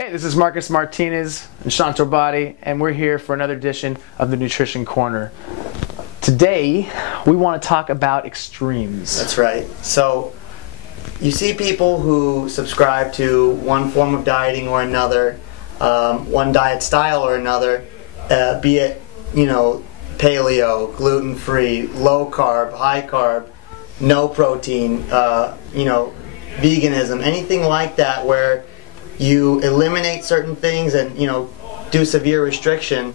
Hey, this is Martinez and Shanto Body, and we're here for another edition of the Nutrition Corner. Today, we want to talk about extremes. That's right. So, you see people who subscribe to one form of dieting or another, one diet style or another, be it, paleo, gluten-free, low carb, high carb, no protein, veganism, anything like that where you eliminate certain things and do severe restriction.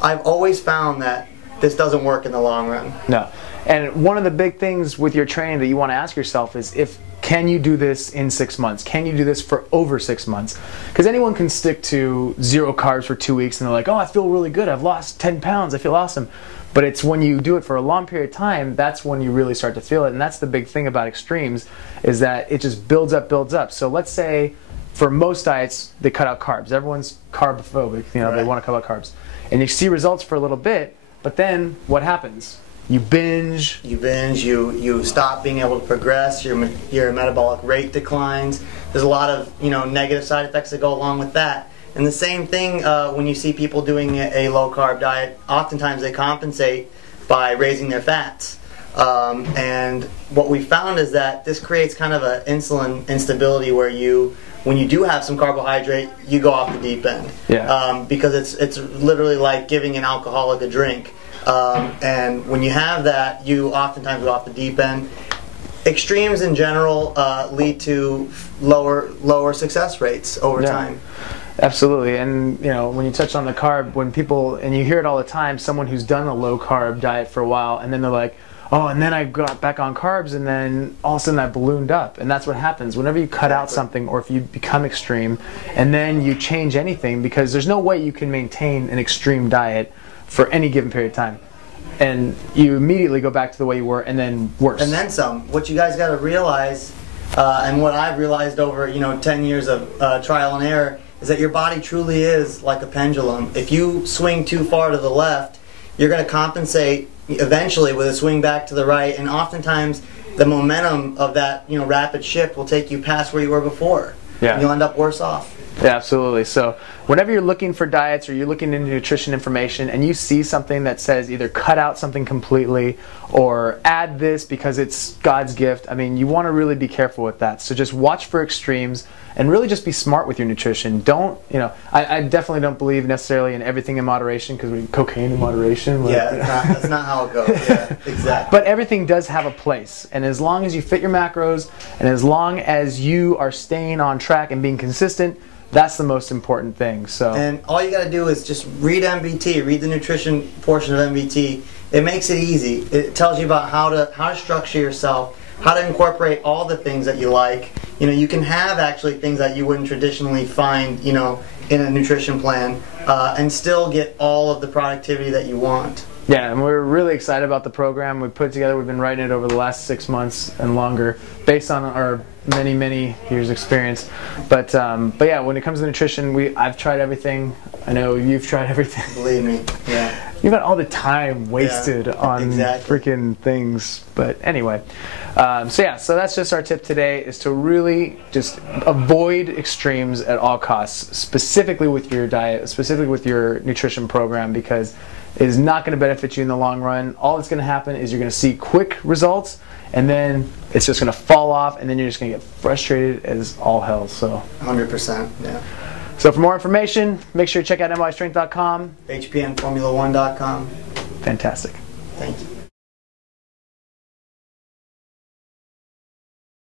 I've always found that this doesn't work in the long run. No. And one of the big things with your training that you want to ask yourself is can you do this in 6 months? Can you do this for over 6 months? Because anyone can stick to 0 carbs for 2 weeks and they're like, oh, I feel really good. I've lost 10 pounds. I feel awesome. But it's when you do it for a long period of time, that's when you really start to feel it. And that's the big thing about extremes, is that it just builds up, builds up. So let's say for most diets, they cut out carbs. Everyone's carbophobic. Right. They want to cut out carbs. And you see results for a little bit, but then what happens? You binge. You stop being able to progress. Your metabolic rate declines. There's a lot of negative side effects that go along with that. And the same thing when you see people doing a low carb diet. Oftentimes they compensate by raising their fats. And what we found is that this creates kind of an insulin instability where when you do have some carbohydrate, you go off the deep end. Yeah. Because it's literally like giving an alcoholic a drink. And when you have that, you oftentimes go off the deep end. Extremes in general lead to lower success rates over time. Absolutely. And when you touch on the carb, when people, and you hear it all the time, someone who's done a low carb diet for a while and then they're like, oh, and then I got back on carbs and then all of a sudden I ballooned up. And that's what happens whenever you cut out something, or if you become extreme and then you change anything, because there's no way you can maintain an extreme diet for any given period of time. And you immediately go back to the way you were, and then worse. And then some. What you guys got to realize, and what I've realized over 10 years of trial and error, is that your body truly is like a pendulum. If you swing too far to the left, you're going to compensate eventually with a swing back to the right, and oftentimes the momentum of that rapid shift will take you past where you were before. Yeah. And you'll end up worse off. Yeah, absolutely. So whenever you're looking for diets or you're looking into nutrition information and you see something that says either cut out something completely or add this because it's God's gift, you want to really be careful with that. So just watch for extremes and really just be smart with your nutrition. Don't, I definitely don't believe necessarily in everything in moderation, because cocaine in moderation. That's not how it goes. Yeah, exactly. But everything does have a place. And as long as you fit your macros and as long as you are staying on track and being consistent, that's the most important thing. And all you got to do is just read MBT, read the nutrition portion of MBT. It makes it easy. It tells you about how to structure yourself, how to incorporate all the things that you like. You can have actually things that you wouldn't traditionally find, in a nutrition plan, and still get all of the productivity that you want. Yeah, and we're really excited about the program we put together. We've been writing it over the last 6 months and longer, based on our many years experience. But yeah, when it comes to nutrition, I've tried everything. I know you've tried everything. Believe me, yeah. You've got all the time wasted on freaking things. But anyway, so that's just our tip today, is to really just avoid extremes at all costs, specifically with your diet, specifically with your nutrition program, because it is not going to benefit you in the long run. All that's going to happen is you're going to see quick results, and then it's just going to fall off, and then you're just going to get frustrated as all hell. So 100%, yeah. So for more information, make sure you check out nystrength.com, hpnformula1.com. Fantastic. Thank you.